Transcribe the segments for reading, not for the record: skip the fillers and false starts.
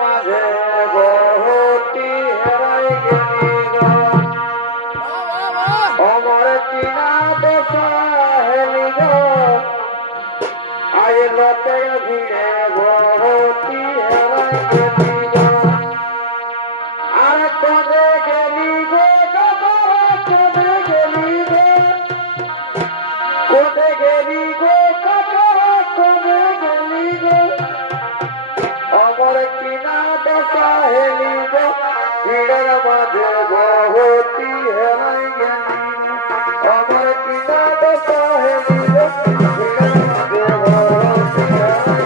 মাঝে বহুটি হেরাই গেলি গো আমার চিনা দশা হেলি গো আজ লতে ভিড়ে বহুটি হেরাই গেলি গো আর কবে গেলি গো কবে গেলি গো কবে গেলি গো কবে গেলি গো আমার কিনা দশা হেলি গো ভিড়ের মাঝে বহুটি হেরাই গেলি আমার কিনা দশা হেলি গো ভিড়ের মাঝে বহুটি হেরাই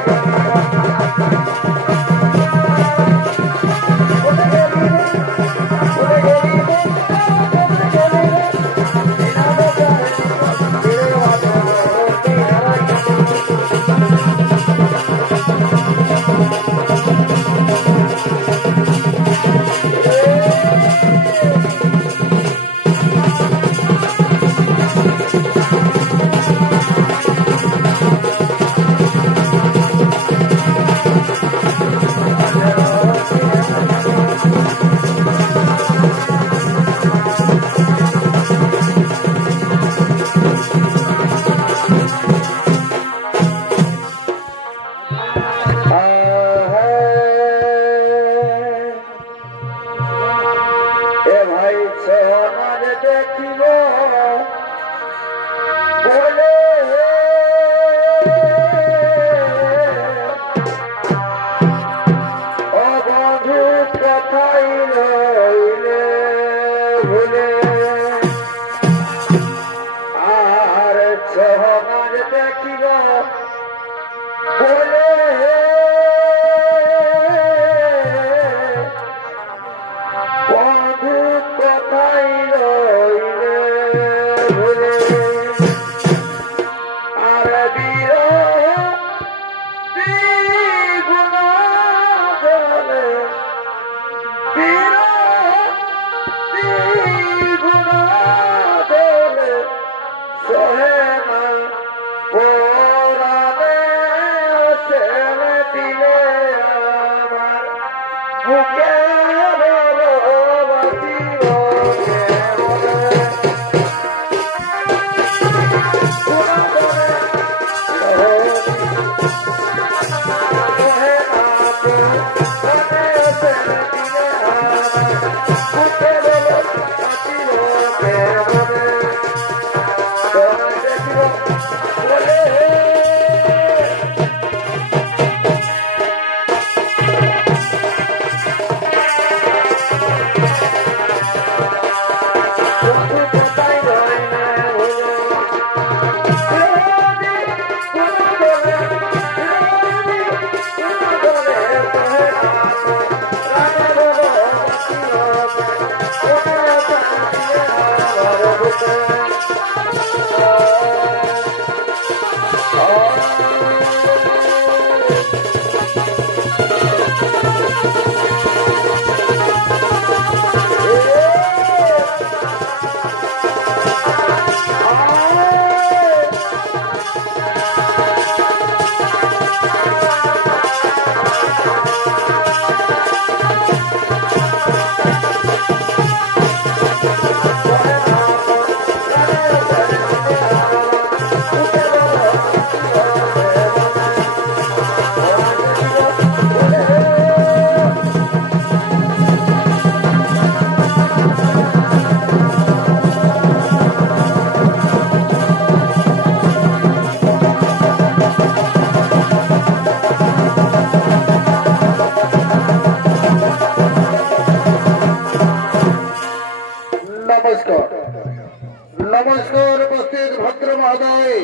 नमस्कार उपस्थित भद्र महोदय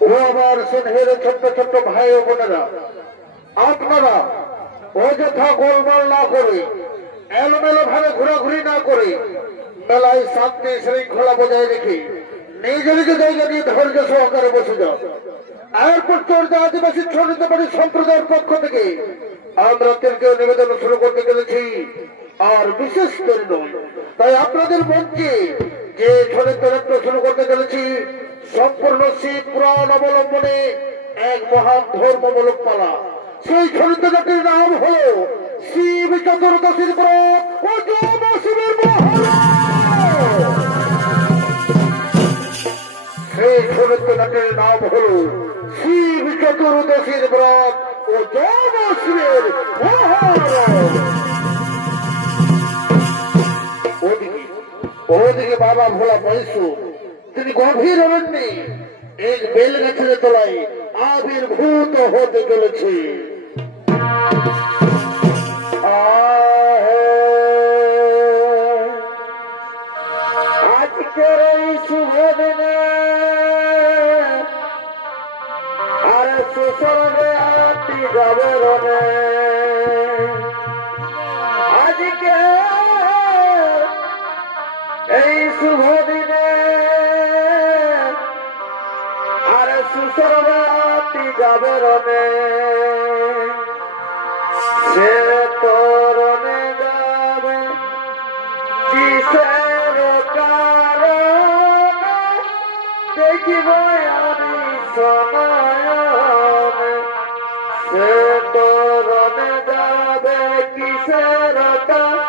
ও আমার স্নেহের ছোট্ট ছোট্ট ভাই ও বোনেরা আপনারা অযথা গোলমাল না করে এলোমেলো ভাবে ঘোরাঘুরি না করে মেলায় শান্তি শৃঙ্খলা বজায় রেখে নিজেকে জায়গা নিয়ে ধৈর্য সহকারে বসে যাও। এরপর চর্যা আদিবাসী ছড়িতবাড়ি সম্প্রদায়ের পক্ষ থেকে আমরা তিলকে নিবেদন শুরু করতে চলেছি আর বিশেষ করে নয় তাই আপনাদের মঞ্চে যে ছড়িত নৃত্য শুরু করতে চলেছি সম্পূর্ণ শিব পুরাণ অবলম্বনে এক মহান ধর্মমূলক পালা। সেই ছড়িত জাতির নাম হল চতুর্দশীর ব্রত ও যমশিবের সেই চরিত্র নাটের নাম হল শিব চতুর্দশীর ব্রত ও যমশিবের ওদিকে বাবা ভোলা মহীশূর তিনি গভীর অরণ্যে এক বেল গাছের তলায় আবির্ভূত হতে চলেছে। আজকের এই শুভ দিনে আর সুসর্গে আতি যাবে রনে আজকে এই শুভ দিনে আর সুসর্গাতি যাবে রনে সে তরণে যাবে কিসের কারণে দেখিব আমি সময়নে সে তরণে যাবে কিসের কারণে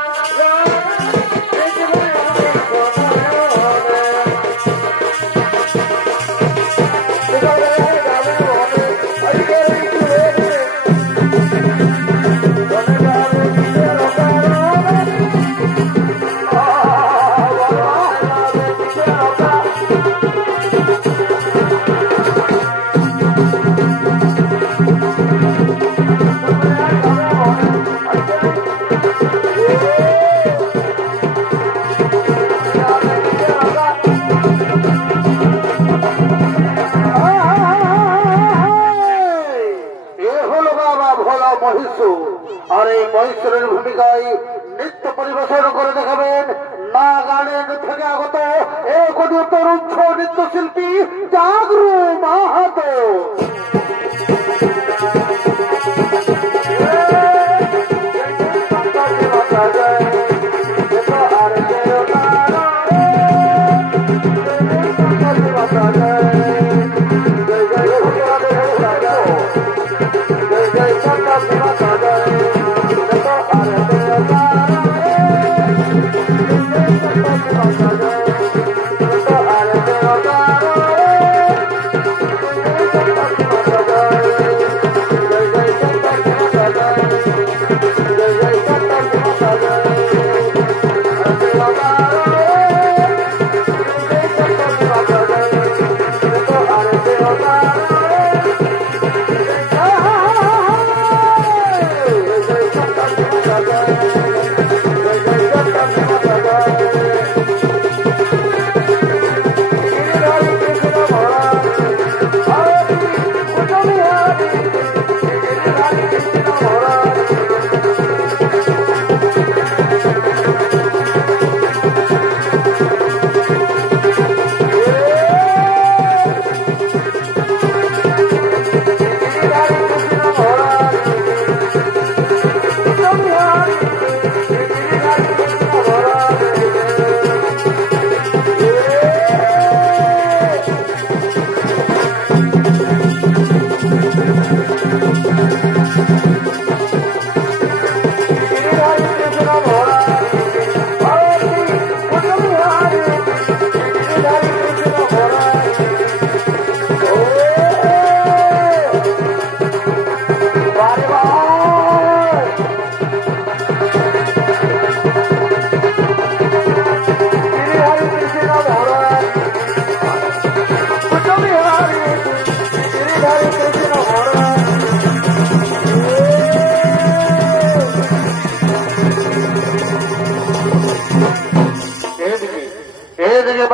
আর এই মহেশ্বরের ভূমিকায় নৃত্য পরিবেশন করে দেখাবেন নাগাল্যান্ড থেকে আগত এক তরুণ নৃত্যশিল্পী জাগরু মাহাতো।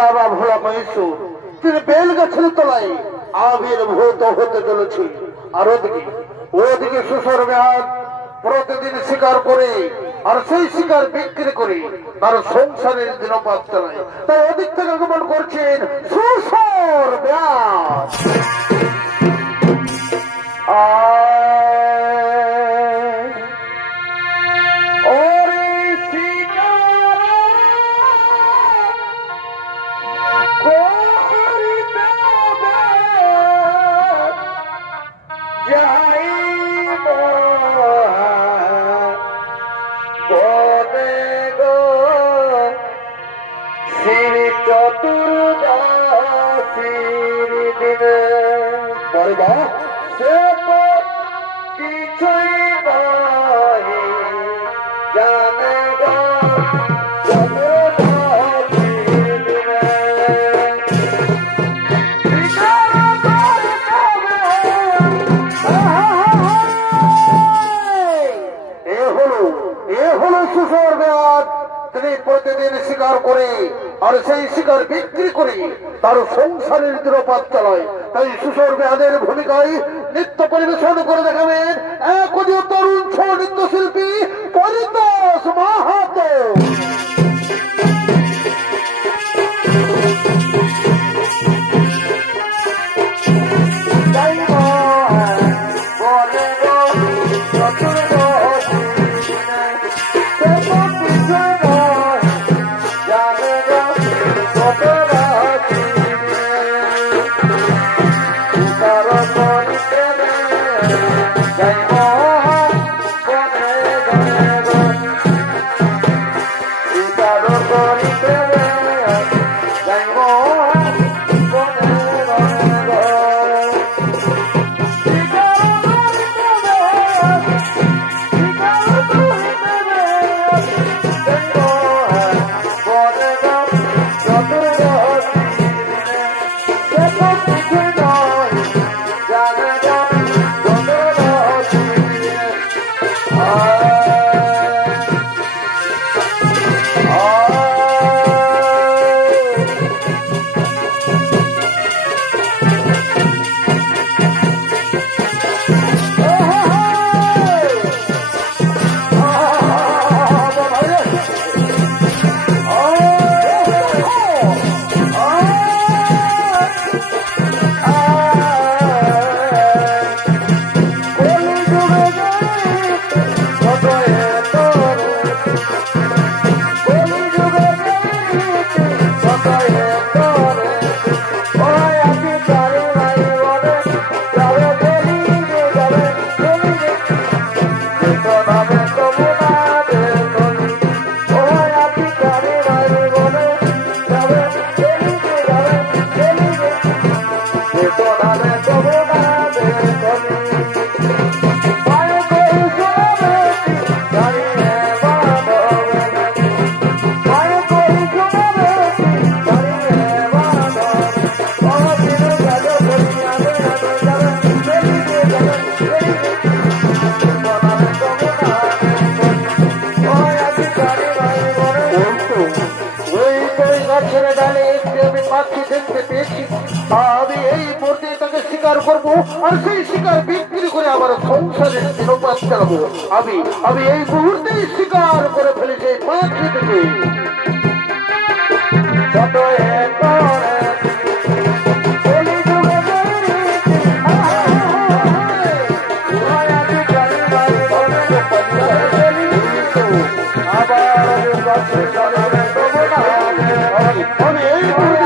বাবা ভোলা মহীশূর তিনি বেল গাছের তলায় আবির্ভূত হতে চলেছে। আর ওদিকে সুসর ব্যাগ প্রতিদিন শিকার করে আর সেই শিকার বিক্রি করে তার সংসারের দিনপাত চালায়। তাই ওদিক থেকে আগমন করছেন সুসর ব্যাগ। পরে বা সে তো কিছুই নয় জানে গো তিনি প্রতিদিন শিকার করে আর সেই শিকার বিক্রি করে তার সংসারের দিনপাত চালায়। তাই সুসর বেহাদের ভূমিকায় নৃত্য পরিবেশন করে দেখাবেন একদীয় তরুণ ছৌ নৃত্যশিল্পী পরিতোষ মাহাতো। আমি এই মুহূর্তে তাকে শিকার করবো আর সেই শিকার বিক্রি করে আমার সংসারের দিনপাত চালাবো। আমি এই মুহূর্তেই শিকার করে ফেলি সেই পাখিটিকে। আমি এই মুহূর্তে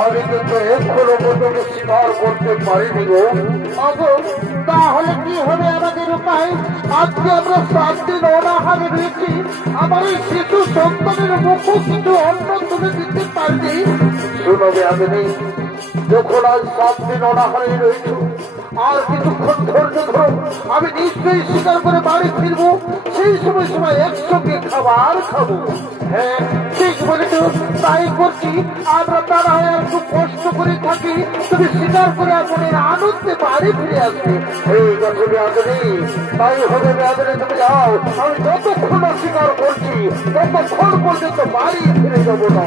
আমি কিন্তু এখনো পর্যন্ত স্বীকার করতে পারিনি গো। তাহলে কি হবে আমাদের উপায়? আজকে আমরা 7 দিন অনাহারে রয়েছি, আমার এই শিশু সন্তানের মুখ কিছু অন্ন তুলে দিতে পারবি? শুনবে আমি যখন আজ 7 দিন অনাহারে রয়েছ আর কিছুক্ষণ ধৈর্য ধরো, আমি নিশ্চয়ই শিকার করে বাড়ি ফিরবো। সেই সময় একসঙ্গে খাবার খাবো। হ্যাঁ ঠিক বলেছ, তাই করছি। আমরা তারা একটু কষ্ট করে থাকি, তুমি শিকার করে মনের আনন্দে বাড়ি ফিরে আসবে। এই কথা বেয়াদনি, তাই হবে বেয়াদনি, তুমি যাও। আমি যতক্ষণ শিকার করছি ততক্ষণ পর্যন্ত বাড়ি ফিরে যাবো না।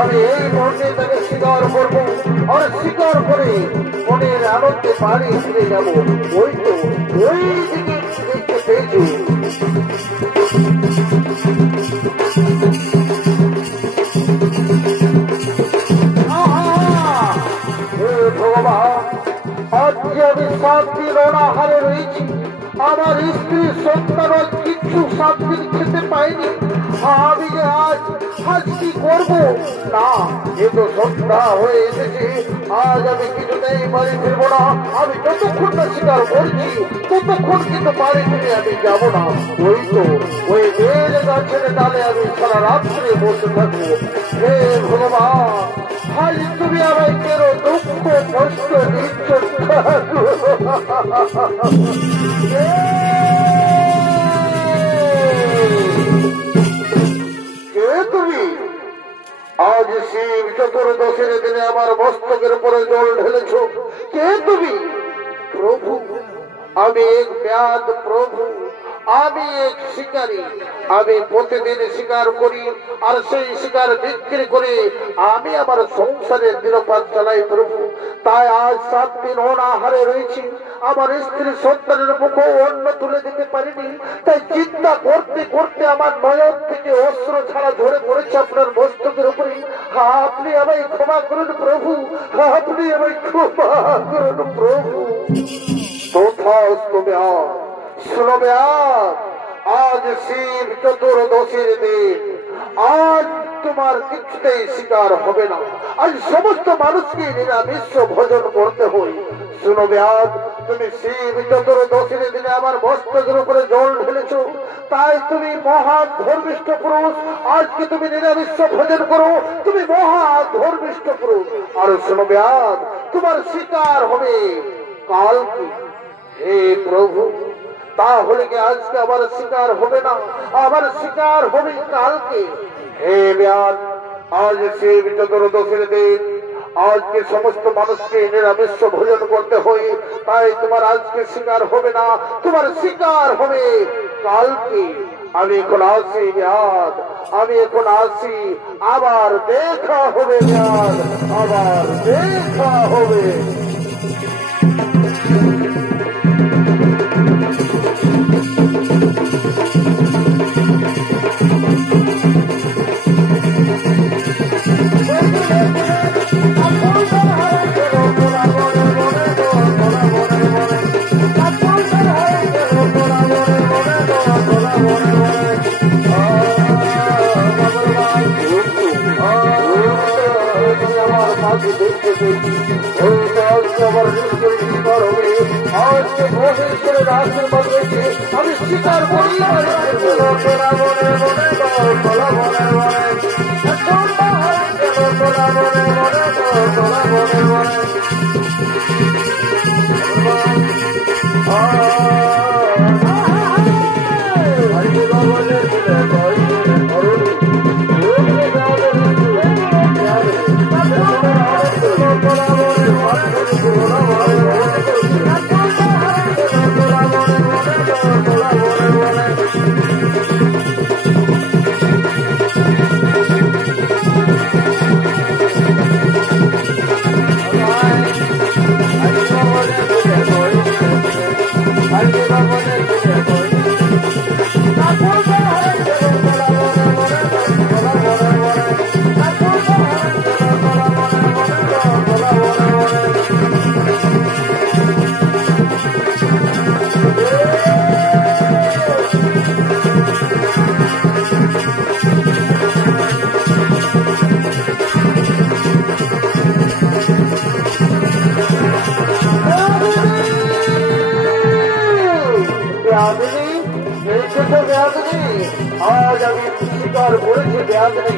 আমি এই মনে তাকে শিকার করবো, আর শিকার করে মনের আনন্দে বাড়ি ফিরে যাবো। ওই তো ওই দিকে দেখতে পেয়েছি। ভগবান, আজকে আমি 7 দিন অনাহারে রয়েছি। আমার স্ত্রী সন্তান কিচ্ছু 7 দিন খেতে পাইনি। আমি যে আজ কি করবো? না, এ তো সন্ধ্যা হয়ে এসেছে। আজ আমি কিছুতেই বাড়ি ফিরবো না। আমি যতক্ষণ না শিকার করছি ততক্ষণ কিন্তু বাড়ি ফিরে আমি যাবো না। ওই তো ওই বেড়ে গাছের ডালে আমি সারা রাত্রে বসে থাকবো। হে ভগবান, আজ তুমি আমায় কেন দুঃখ কষ্ট দিচ্ছ? তুমি আজ শিব চতুর্দশীর দিনে আমার মস্তকের উপরে জল ঢেলেছ? কে তুমি? প্রভু, আমি এক ব্যাধ প্রভু, আমি এক শিকারী। আমি প্রতিদিন শিকার করি, আর সেই শিকার বিক্রি করে আমি আমার সংসারের দিনপাত চালাই প্রভু। তাই আজ 7 দিন অনাহারে রয়েছি। আমার স্ত্রী সন্তানের মুখে অন্ন তুলে দিতে পারিনি। তাই চিন্তা করতে করতে আমার নয়ন থেকে অস্ত্র ছাড়া ঝরে পড়েছে আপনার মস্তকের উপরে। আপনি আমায় ক্ষমা করুন প্রভু, আপনি আমায় ক্ষমা করুন প্রভু। শুনবে, আজ শিব চতুর্দশীর দিন। আজ তোমার কিছুতেই শিকার হবে না। আজ সমস্ত মানুষকে নিরামিষ ভোজন করতে হয়। শুনবে, আজ তুমি শিব চতুর্দশীর দিনে আমার মস্তকের উপরে জল ঢেলেছ। তাই তুমি মহা ধর্মিষ্ঠ পুরুষ। আজকে তুমি নিরামিষ ভোজন করো, তুমি মহা ধর্মিষ্ঠ পুরুষ। আর শুনবে, আজ তোমার শিকার হবে কাল কি? হে প্রভু, তাহলে কি আজকে আমার শিকার হবে না? আমার শিকার হবে কালকে। হে ব্যাস, আজ শিব চতুর্দশীর দিন। আজকে সমস্ত মানুষকে নিরামিষ ভোজন করতে হয়। তাই তোমার আজকে শিকার হবে না, তোমার শিকার হবে কালকে। আমি এখন আসি ব্যাস, আমি এখন আসি। আবার দেখা হবে ব্যাস, আবার দেখা হবে। আমি শিকার করি উপহার করেছি বেয়াদনি।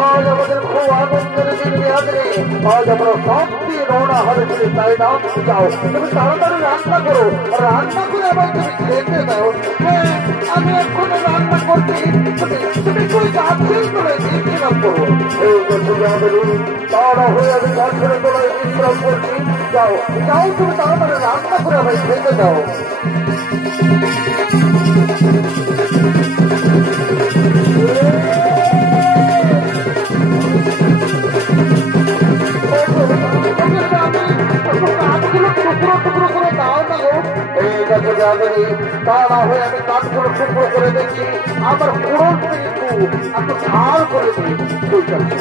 আজ আমাদের খুব আনন্দের দিন বেয়াদনি। আজ আমরা সব দিয়ে রওনা হবে তুমি তাই নাম যাও। তুমি তাড়াতাড়ি রান্না করো, রান্না করে আবার তুমি খেতে দাও। হ্যাঁ, আমি এক্ষুনি রান্না করছি। তুমি কই গাছের তলায় বিশ্রাম করো। এই বছর বেয়াদনি তাড়া হয়ে আমি গাছের তলায় বিশ্রাম করছি। যাও যাও, তুমি তাড়াতাড়ি রান্না করে আবার খেতে দাও। তারা হয়ে আমি কাঠগুলো টুকরো করে দিচ্ছি, আমার পুরোন কিন্তু একটু ঝাল করে দিই। ঠিক আছে,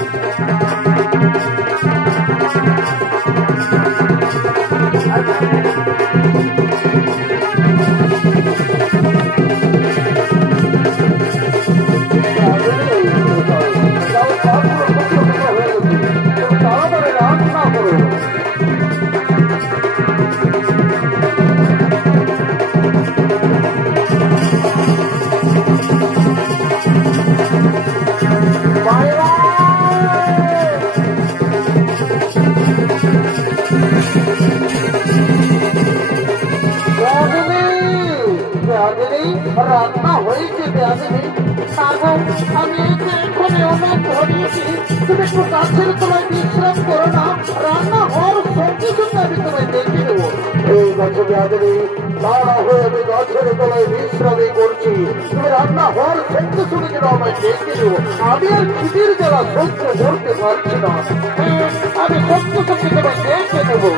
তাড়াতাড়ি রান্না করো। রান্না হয়েছে বেয়াদনি। আমি এখানে অনেক ধরিয়েছি, তুমি একটু গাছের তলায় বিশ্রাম করো না, রান্না হওয়ার সঙ্গে সঙ্গে আমি তোমায় দেখে দেবো। এই গাছে বেয়াদনি তাড়া হয়ে আমি গাছের তলায় বিশ্রামই করছি, তুমি রান্না হওয়ার সঙ্গে সঙ্গে যেন আমায় দেখে দেবো। আমি আর খিদির জ্বালা সহ্য করতে পারছি না। আমি সঙ্গে সঙ্গে তোমায় দেখে দেবো।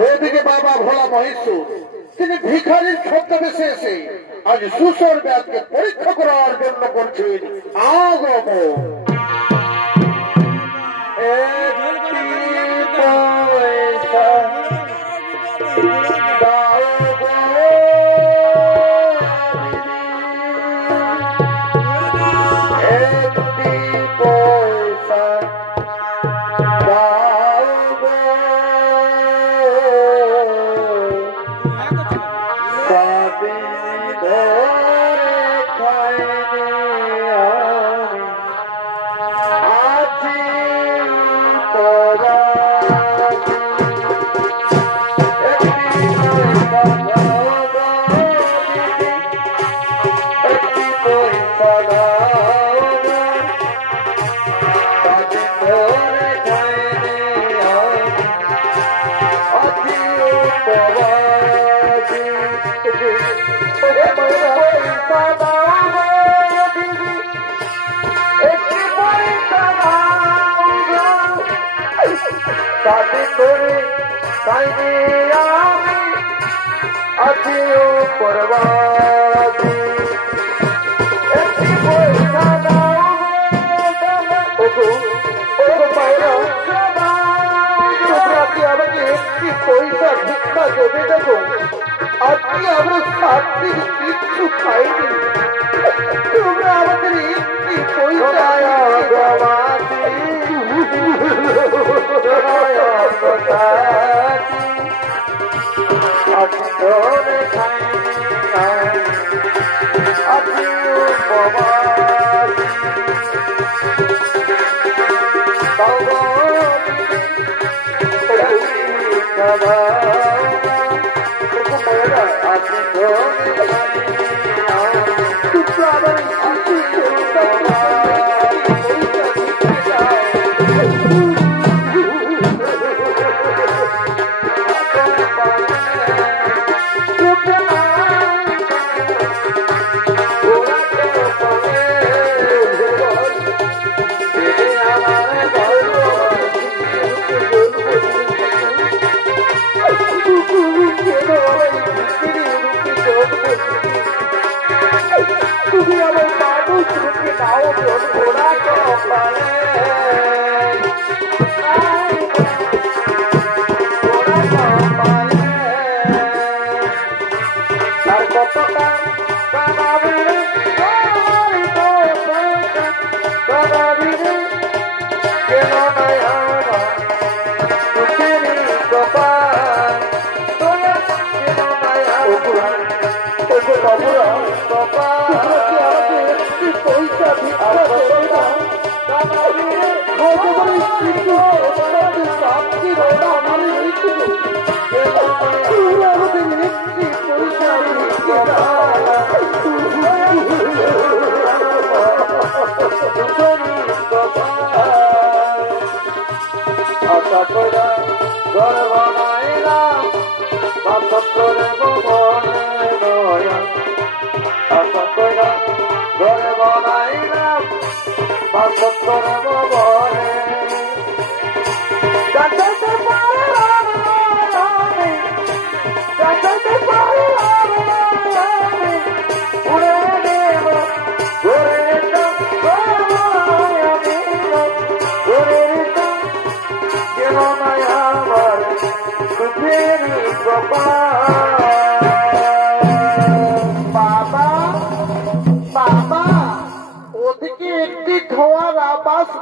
ওদিকে বাবা ভোলা মহেশ্বর তিনি ভিখারির ছদ্মবেশে এসে আজ সুসর ব্যাগকে পরীক্ষা করার জন্য করছেন আগমন। পয়সা ভিক্ষা দেবে দেবো, আজকে আমরা 7 দিন কিচ্ছু খাইনি, তোমরা আমাদের একটি পয়সা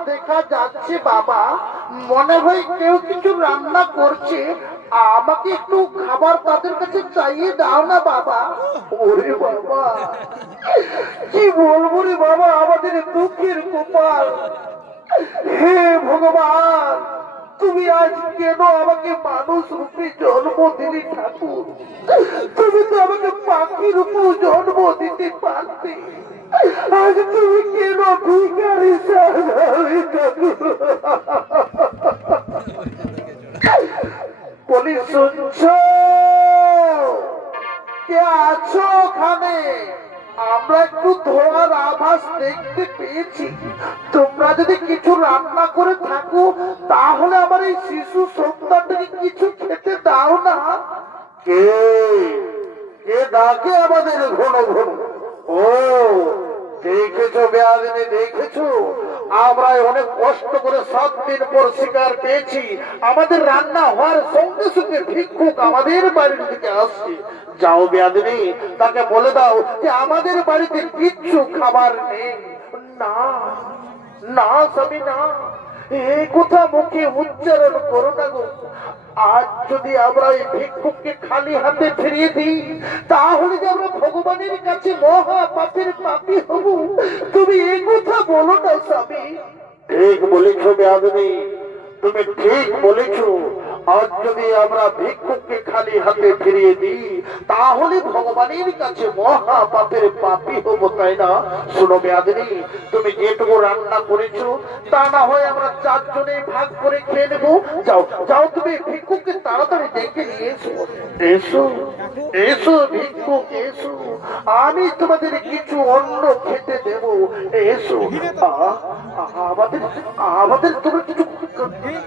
দেখা যাচ্ছে বাবা, মনে হয় কেউ কিছু রান্না করছে। আমাকে একটু খাবার তাদের কাছে চাইয়ে দাও না বাবা। ওরে বাবা, কি বলবো রে বাবা, আমাদের দুঃখের কপাল। হে ভগবান, তুমি আজ কেন আমাকে মানুষ রূপে জন্ম দিলি ঠাকুর? তুমি তো আমাকে পাখি রূপে জন্ম দিতে পারতে। আজ তুমি কেন ভিখারি সাজালি ঠাকুর? বলি শুনছ, কে আছো ওখানে? আমরা একটু ধোঁয়ার আভাস দেখতে পেয়েছি। তোমরা যদি কিছু রান্না করে থাকো তাহলে আমার এই শিশু সন্তানটাকে কিছু খেতে দাও না। কে কে ডাকে আমাদের ঘন ঘন? ও দেখেছো বেয়াদিনী, দেখেছো আমরা অনেক কষ্ট করে 7 দিন পর শিকার পেয়েছি। আমাদের রান্না হওয়ার সঙ্গে সঙ্গে ভিক্ষুক আমাদের বাড়ির দিকে আসছে। যাও বেয়াদিনী, তাকে বলে দাও যে আমাদের বাড়িতে কিচ্ছু খাবার নেই। না না স্বামী, না, এই কথা মুখে উচ্চারণ করো না গো। আজ যদি আমরা এই ভিক্ষুককে খালি হাতে ফিরিয়ে দিই তাহলে যে আমরা ভগবানের কাছে মহা পাপের পাপী হব। তুমি এই কথা বলো না স্বামী। ঠিক বলেছ বেয়াদিনী, তুমি ঠিক বলেছ। আজ যদি আমরা ভিক্ষুককে খালি হাতে ফিরিয়ে দিই তাহলে ভগবানের কাছে মহা পাপের পাপী হবো, তাই না? শোনো বেয়াদিনী, তুমি যেটুকু রান্না করেছো তা না হয় আমরা 4 জনে ভাগ করে খেয়ে নেবো। যাও যাও, তুমি ভিক্ষুককে তাড়াতাড়ি ডেকে নিয়ে এসো। এসো এসো ভিক্ষুক, এসো, আমি তোমাদের কিছু অন্ন খেতে দেব। এসো। আমাদের আমাদের তোমরা কিছু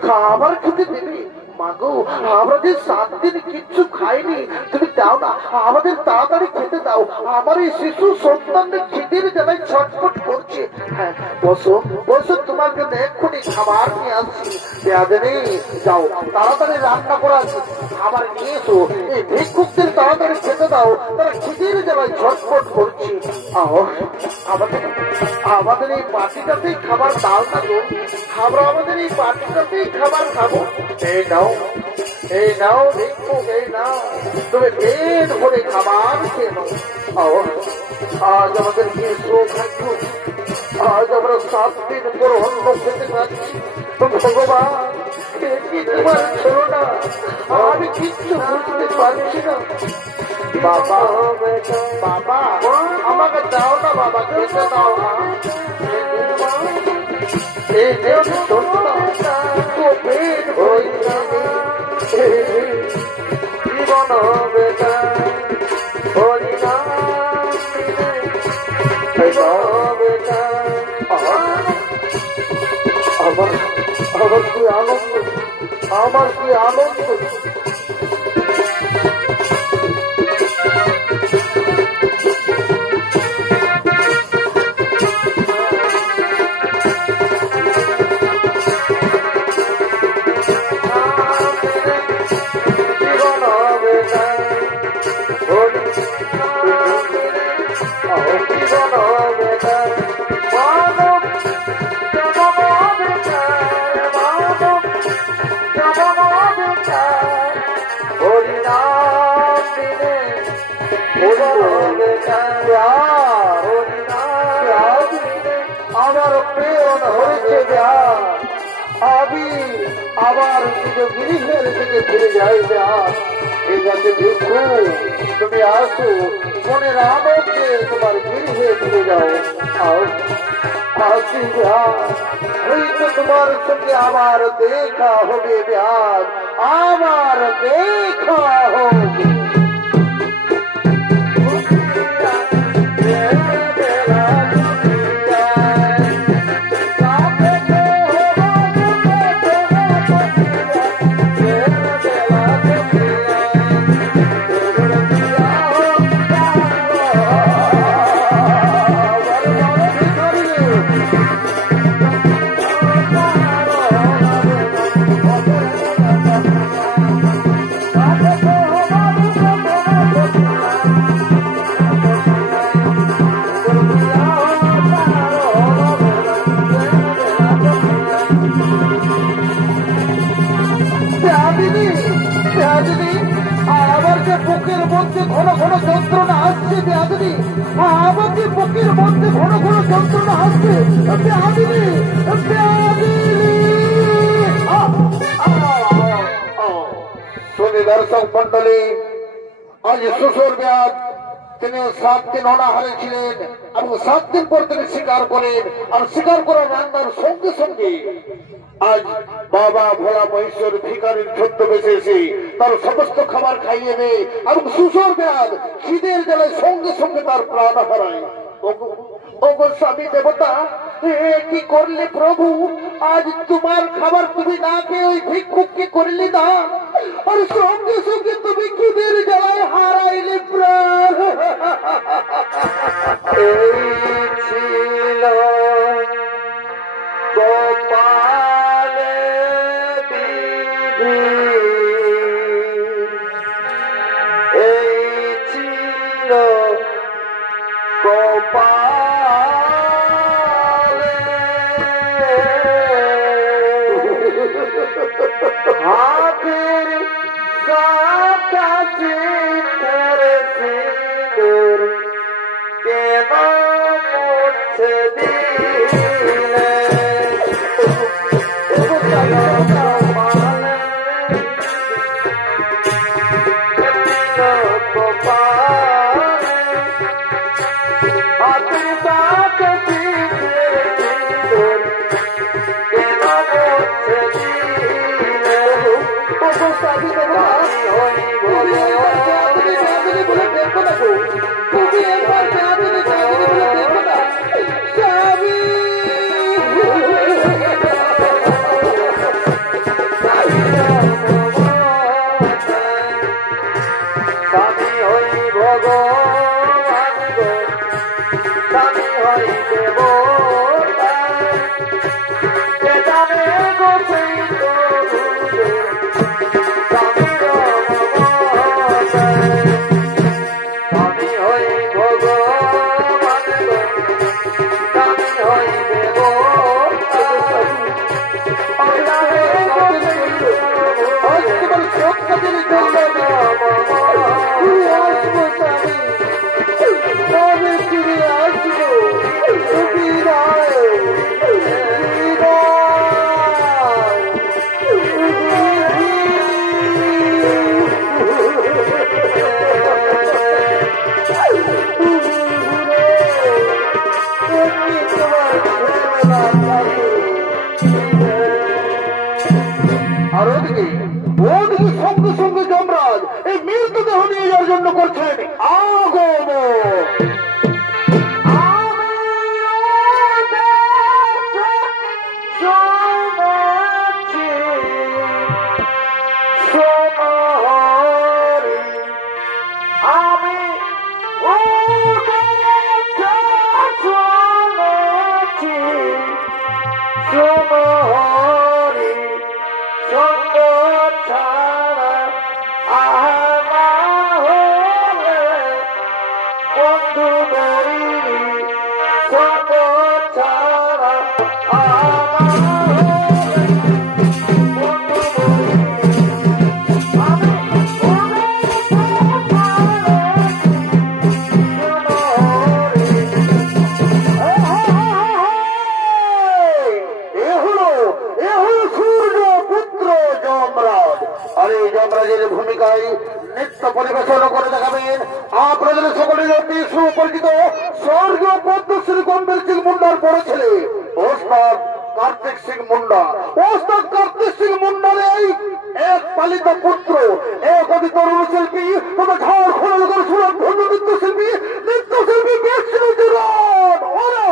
খাবার খেতে দেবে? মাগো, আমরা যে 7 দিন কিচ্ছু খাইনি, তুমি দাও না, আমাদের তাড়াতাড়ি খেতে দাও। আমার এই শিশু সন্তানদের খিদের জ্বালায় ছটফট করছে। হ্যাঁ, বসো বসো, তোমার জন্য এক্ষুনি খাবার নিয়ে আসছি। বেয়াদিনী, যাও তাড়াতাড়ি রান্না করা খাবার নিয়ে এসো। এই ভিক্ষুকদের তাড়াতাড়ি খেতে দাও, তারা খিদের জ্বালায় ছটফট করছে। আমাদের আমাদের এই বাটিটাতেই খাবার দাও না গো, আমরা আমাদের এই বাটিটাতেই খাবার খাবো। এই নাও, এই নাও ভিক্ষুক, এই নাও, তুমি পেট ভরে খাবার খেয়ে নাও। আজ আমাদের কি সৌভাগ্য, আজ আমরা 7 দিন পর অন্ন খেতে পাচ্ছি। ভগবান, তোমার ছিল না, আমি কিচ্ছু বুঝতে পারছি না। বাবা বাবা, আমাকে দাও না বাবা, খেতে দাও না। এই দেব তো পেট ভরে জীবন বেটা হরিনা বেটা। আমার কি আনন্দ, আমার কি আনন্দ। আমার প্রেরণ হয়েছে আমি আবার নিজ গৃহের দিকে ফিরে যাইবে। আর ঠিক আছে ভিক্ষু, তুমি আসো, মনের আনন্দে তোমার গৃহে ফিরে যাও। আসি বিহার, হয়তো তোমার সঙ্গে আবার দেখা হবে বিহার, আবার দেখা হবে। আবার যে বুকের মধ্যে ঘন ঘন যন্ত্রণা আসছে বেয়াদিনী, আবার যে বুকের মধ্যে ঘন ঘন যন্ত্রণা আসছে বেয়াদিনী, শুনি দর্শক মন্ডলী, আজ শ্বশুর ব্যাধ তিনি 7 দিন অনাহারে ছিলেন এবং 7 দিন পর তিনি স্বীকার করেন। আর স্বীকার করার রান্নার সঙ্গে সঙ্গে আজ বাবা ভোলা মহেশ্বর ভিখারির ছদ্মবেশে এসে তার সমস্ত খাবার খাইয়ে দেয় এবং শ্বশুর ব্যাধ খিদের জ্বালায় সঙ্গে সঙ্গে তার প্রাণ হারায়। ওগো স্বামী দেবতা, কি করলে প্রভু? আজ তোমার খাবার তুমি না খেয়ে ওই ভিক্ষুককে করলে না, আর সঙ্গে সঙ্গে তুমি খিদের জ্বালায় হারাইলে প্রাণ। এই ছিল গোপালে বিধি, এই ছিল গোপালে, হাতের সাকাশে ধরে সিঁদুর কেন মুছে দিলে? আর ওদিকে সঙ্গে সঙ্গে যমরাজ এই মৃতদেহ নিয়ে যাওয়ার জন্য করছেন আগমন। বন্ধু যমরাজের ভূমিকায় নৃত্য পরিবেশন করে দেখাবেন আপনাদের সকলের অতি সুপরিচিত স্বর্গীয় পদ্মশ্রী গম্ভীর সিং মুন্ডার বড় ছেলে ওস্তাদ কার্তিক সিং মুন্ডা। ওস্তাদ কার্তিক সিং মুন্ডার এই এক পালিত পুত্র, এক অতি তরুণ শিল্পী তথা ঝাড়খণ্ড সুরক্ষণ নৃত্যশিল্পী বিষ্ণুজিৎ ওরা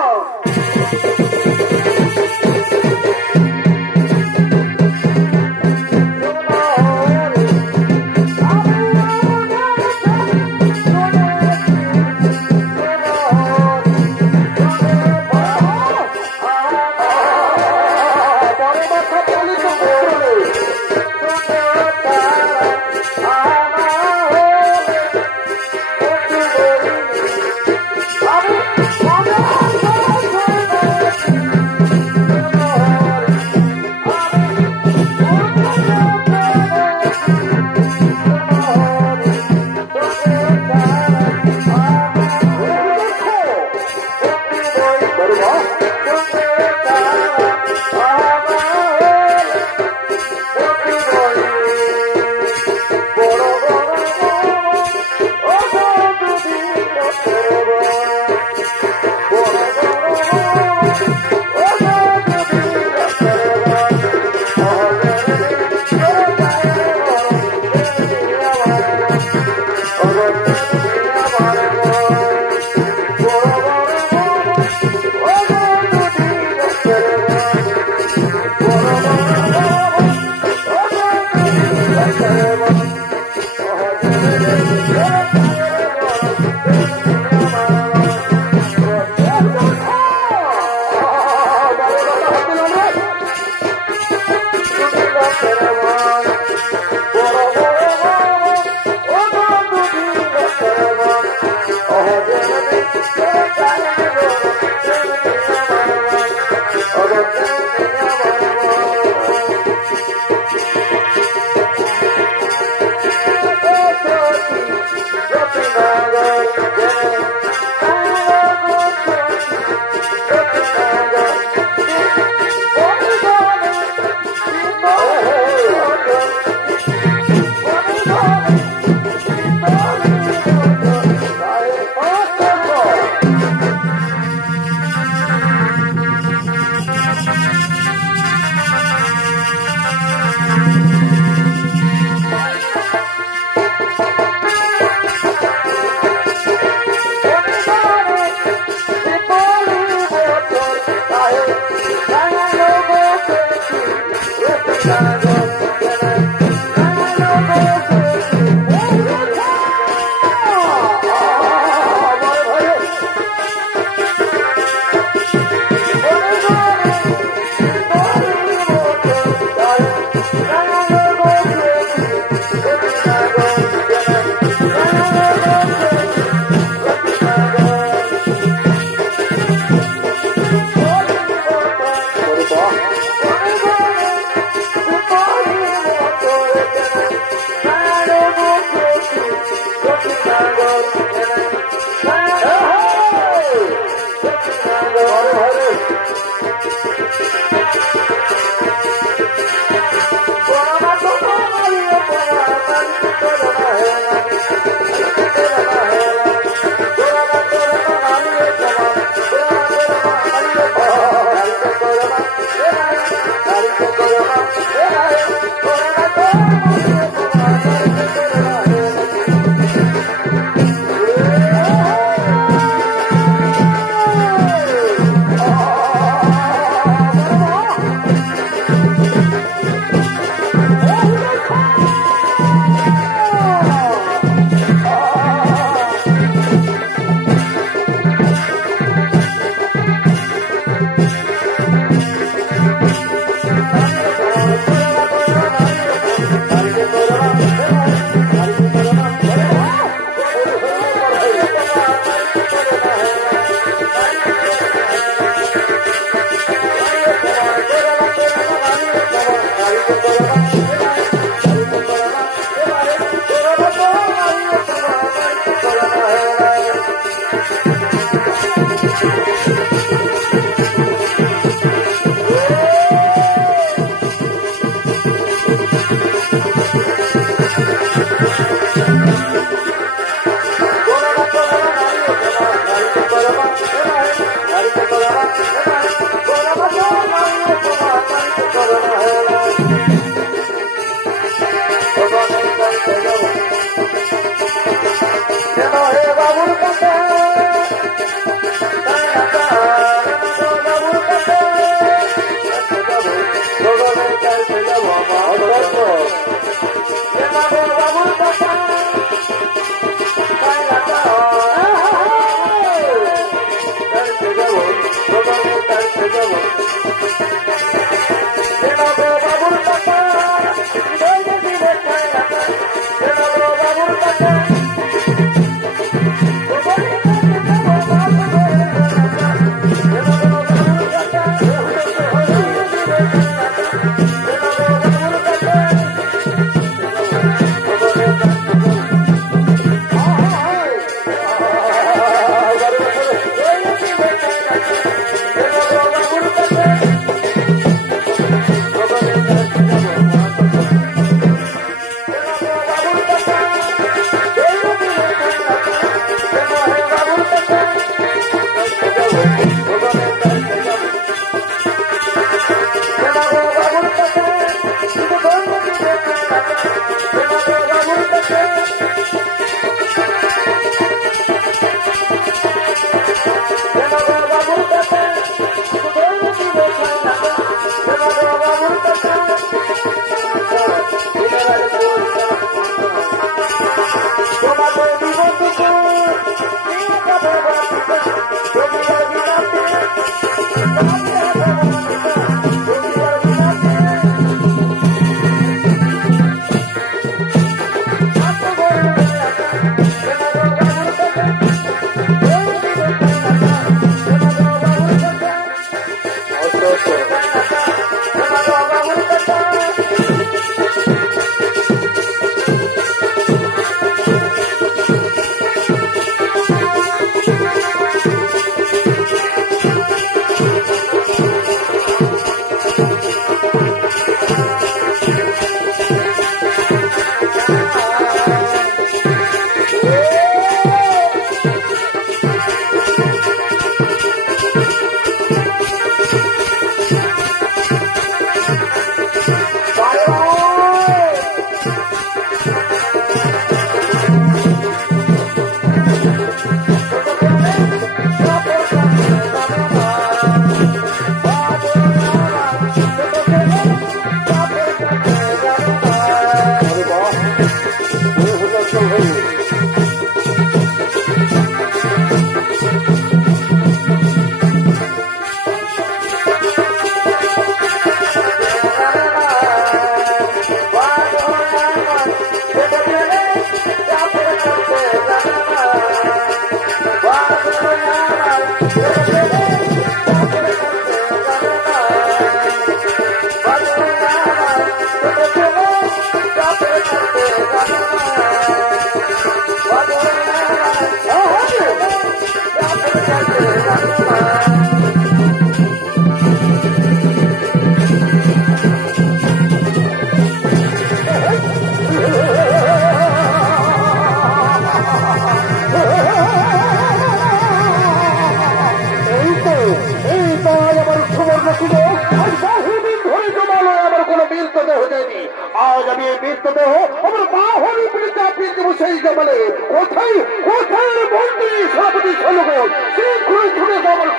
আজ আমি এই মৃতদেহ আমার বাহন উপরে চাপিয়ে দেবো সেই জমালে। কোথায় কোথায় মন্ত্রী সভাপতি সলগন সে ঘুরে ঘুরে আমার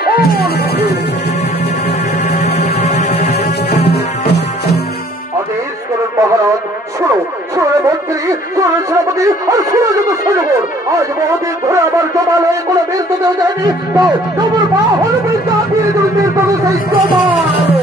আদেশ করুন মহারাজ। শোনো শোনো মন্ত্রী, শোনো সেনাপতি, আর শোনো যত সৈন্যগণ, আজ বহুদিন ধরে আমার জমালয়ে কোনো মৃতদেহ যায়নি, তাও তোমার বাহন উপরে চাপিয়ে দেবো মৃতদেহ সেই জমালে।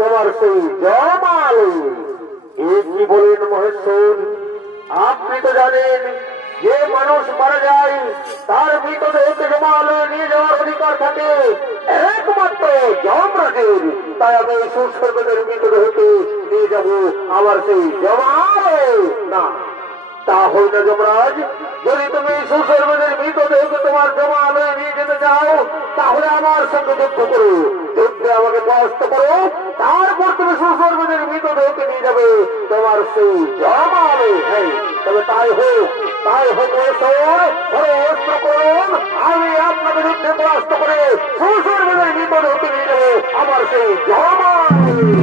তোমার সেই জমাল কি বলেন মহেশ্বর? আপনি তো জানেন যে মানুষ মারা যায় তার মৃতদেহকে জমালয়ে নিয়ে যাওয়ার অধিকার থাকে একমাত্র যমরাজের। তাই আমি এই সুস্বর্গদের মৃতদেহকে নিয়ে যাব আমার সেই জমালয়ে। না, তা হই না যমরাজ। যদি তুমি সুস্বর্গদের মৃতদেহকে তোমার জমালয়ে নিয়ে যেতে চাও তাহলে আমার সঙ্গে যুদ্ধ করো, যুদ্ধে আমাকে পরাস্ত করো, তারপর তুমি সুস্বর্গদের মৃতদেহকে নিয়ে যাবে তোমার সেই জমালয়ে। হ্যাঁ, তবে তাই হোক, তাই হোক অস্ত্র করুন। আমি আপনাকে যুদ্ধে পরাস্ত করে সুস্বর্গদের মৃতদেহকে নিয়ে যাবো আমার সেই জমালয়ে।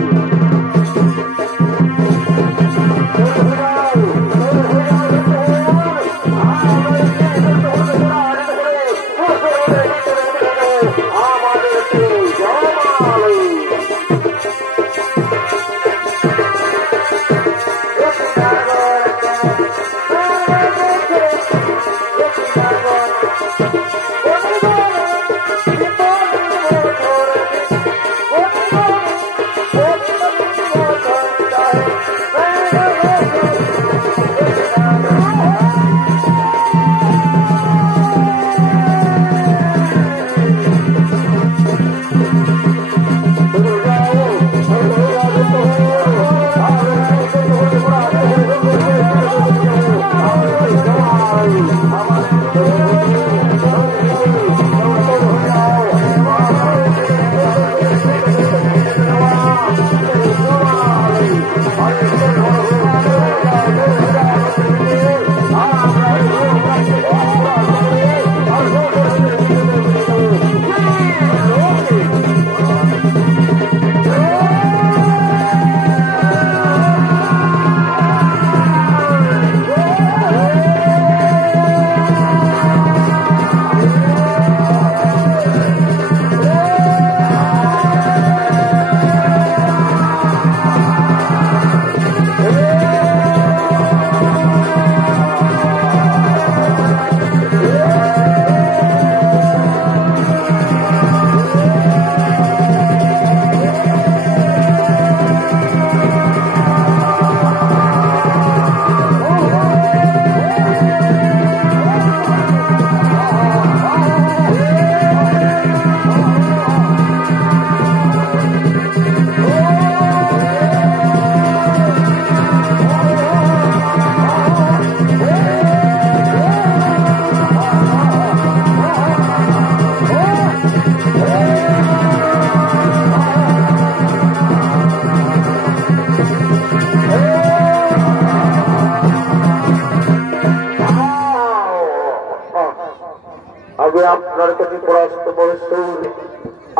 আমি আপনার কাছে পরাস্ত মহেশ্বর,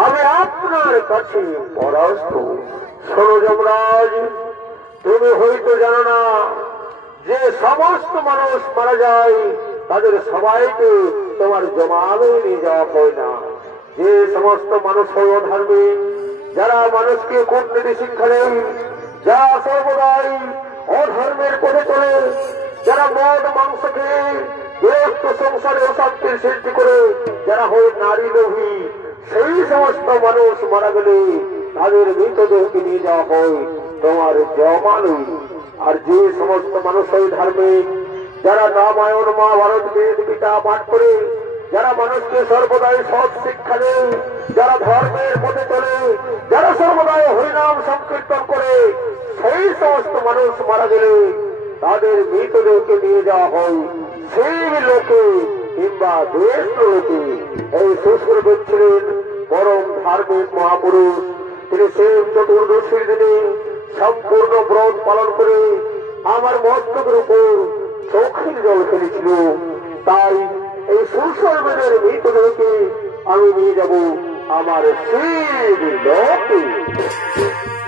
আমি আপনার কাছে পরাস্ত। শোনো যমরাজ, তুমি হয়তো জানো না যে সমস্ত মানুষ মারা যায় তাদের সবাইকে তোমার জমাবে নিয়ে যাওয়া হয় না। যে সমস্ত মানুষ হয় অধার্মিক, যারা মানুষকে কূটনীতি শিক্ষা নেই, যারা সর্বদাই অধর্মের পথে চলে, যারা মদ মাংস খেয়ে গৃহস্থ সংসারে অশান্তির সৃষ্টি করে, যারা হয় নারী লোভী, সেই সমস্ত মানুষ মারা গেলে তাদের মৃতদেহকে নিয়ে যাওয়া হয় তোমার জমালয়। আর যে সমস্ত মানুষ হয় ধার্মিক, যারা রামায়ণ মহাভারত বেদ গীতা পাঠ করে, যারা মানুষকে সর্বদাই সৎ শিক্ষা দেয়, যারা ধর্মের পথে চলে, যারা সর্বদাই হরিনাম সংকীর্তন করে, সেই সমস্ত মানুষ মারা গেলে তাদের মৃতদেহকে নিয়ে যাওয়া হয় সেই লোকে কিংবা দেশ লোকে। এই শ্বশুরবেদ ছিলেন পরম ধার্মিক মহাপুরুষ। তিনি সেই চতুর্দশীর দিনে সম্পূর্ণ ব্রত পালন করে আমার মস্তকের উপর চোখের জল ফেলেছিল। তাই এই শ্বশুরবেদের মৃতদেহকে আমি নিয়ে যাব আমার শিব লোকে।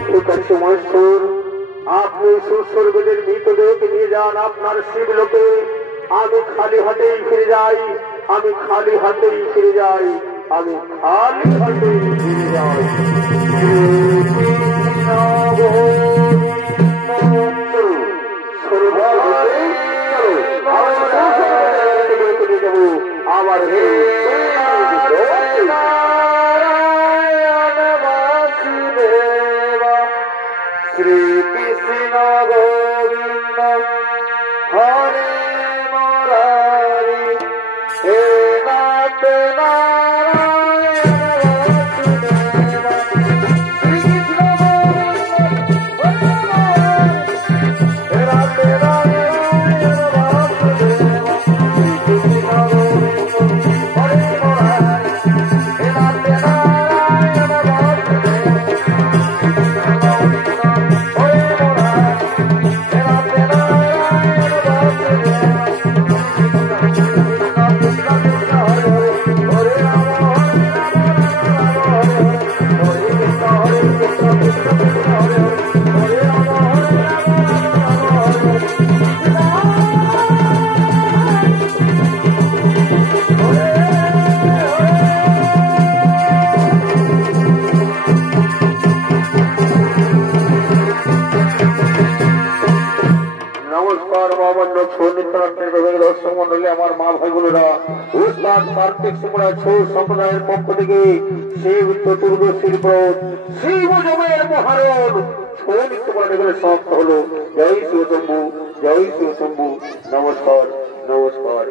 ঠিক আছে মহেশ্বর, আপনি শ্বশুরবেদের মৃতদেহকে নিয়ে যান আপনার শিব লোকে। আমি খালি হাতেই ফিরে যাই, আমি খালি হাতেই ফিরে যাই, আমি খালি হাতেই ফিরে যাই। আমার শ্রী কৃষ্ণ গোবিন্দ হরে মুরারি, হে নাথ নারায়ণ বাসুদেব। শ্রী কৃষ্ণ গোবিন্দ হরে মুরারি, হে নাথ নারায়ণ বাসুদেব। শ্রী কৃষ্ণ গোবিন্দ হরে মুরারি, হে নাথ নারায়ণ বাসুদেব। আমার মা ভাই বোনেরা, উস্তাদ কার্তিক সুমরা ছৌ সম্প্রদায়ের পক্ষ থেকে শিব চতুর্দশীর ব্রত, শিব জমের মহারণ ছৌ নৃত্য করা সমাপ্ত হলো। জয় শিব শম্ভু, জয় শিব শম্ভু। নমস্কার, নমস্কার।